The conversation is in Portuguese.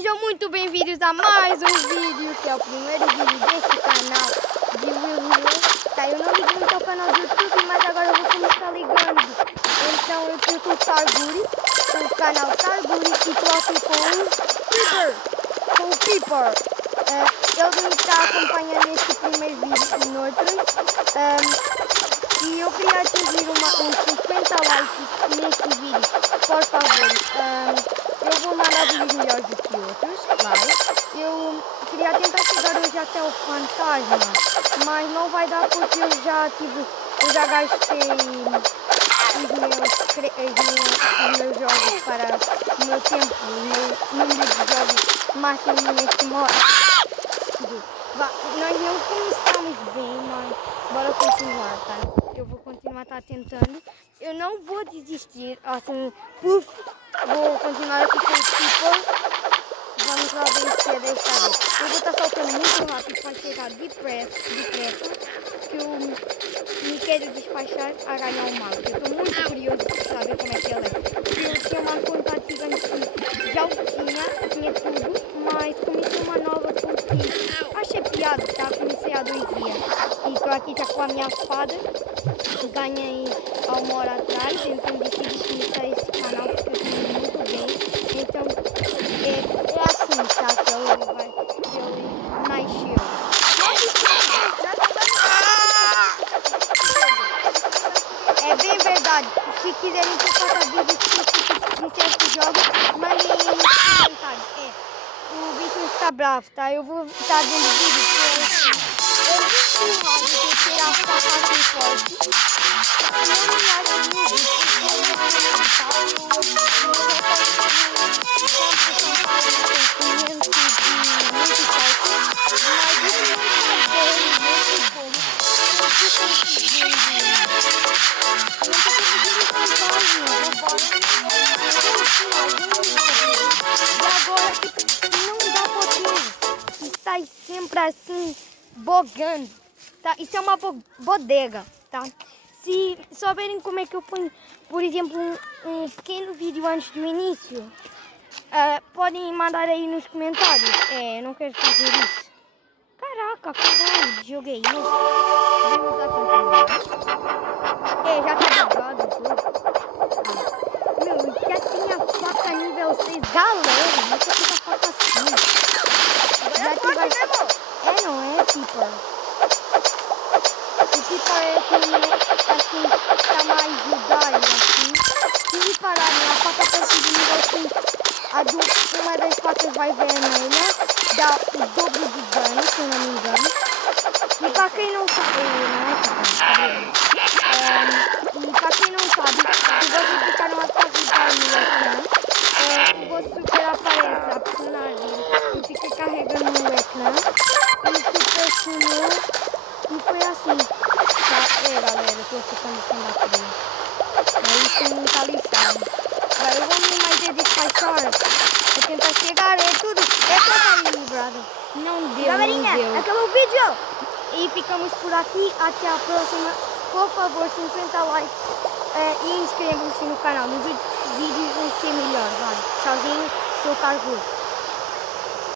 Sejam muito bem-vindos a mais um vídeo, que é o primeiro vídeo deste canal de Will Hill. Tá, eu não ligo muito ao canal do YouTube, mas agora eu vou começar ligando. Então eu estou com o Targuri, com o canal Targuri, e estou aqui com o Piper. Ele me está acompanhando neste primeiro vídeo e noutros. E eu queria atingir uns 50 likes neste vídeo, por favor. Eu vou mandar vídeos melhores do que outros, claro. Eu queria tentar chegar hoje até o fantasma, mas não vai dar porque eu já gastei os meus jogos para o meu tempo, o meu número de jogos máximo neste modo. Nós não começamos bem, mas bora continuar, tá? Eu vou continuar tentando. Eu não vou desistir, assim, vou continuar aqui com o People. Vamos lá vencer desta vez. Eu vou estar saltando muito rápido para chegar depressa, que eu me quero despachar a ganhar o mapa. Eu estou muito curioso de saber como é que ele é. Eu tinha uma conta antiga que já o tinha tudo, mas comecei uma nova porque achei piada, tá? Comecei há 2 dias. E estou aqui já com a minha espada. Ganhei há 1 hora atrás, então decidi começar esse canal porque eu estou muito bem. Então é assim, tá? Que ele nasceu. É bem verdade. Se quiserem que eu faça vídeos de certos jogos, mandem nos comentários. O bicho está bravo, tá? Eu vou estar vendo vídeos que eu muito rápido de ter a faca assim forte. Não me acho sempre assim, bogando, tá? Isso é uma bodega, tá? Se souberem como é que eu ponho, por exemplo, um pequeno vídeo antes do início, podem mandar aí nos comentários. Eu não quero fazer isso. Caraca, caralho, joguei isso. Vamos lá continuar. Já tá bugado o jogo. Meu, já tinha faca nível 6, galera, nunca tive a faca assim. Não é, Piper. O Piper é aquele, assim, tá mais judaico, assim. Se repararem, a faca parece de nível 5. Uma das facas vai vermelha, dá o dobro de dano, se eu não me engano. E pra quem não sabe, se vocês ficaram a carregar no ecrã, o super aparece a personagem e fica carregando no ecrã. E super sumiu e foi assim. Tá? Galera, eu tô ficando sem bateria. Aí isso não tá lixado. Agora eu vou me mais despachar. Vou tentar chegar, tudo aí, brother. Não deu, galerinha, não deu. acabou o vídeo. E ficamos por aqui. Até a próxima. Por favor, 50 likes. E inscrevam-se no canal. No vídeo vai ser melhor. Vai. Tchauzinho, seu Targuri.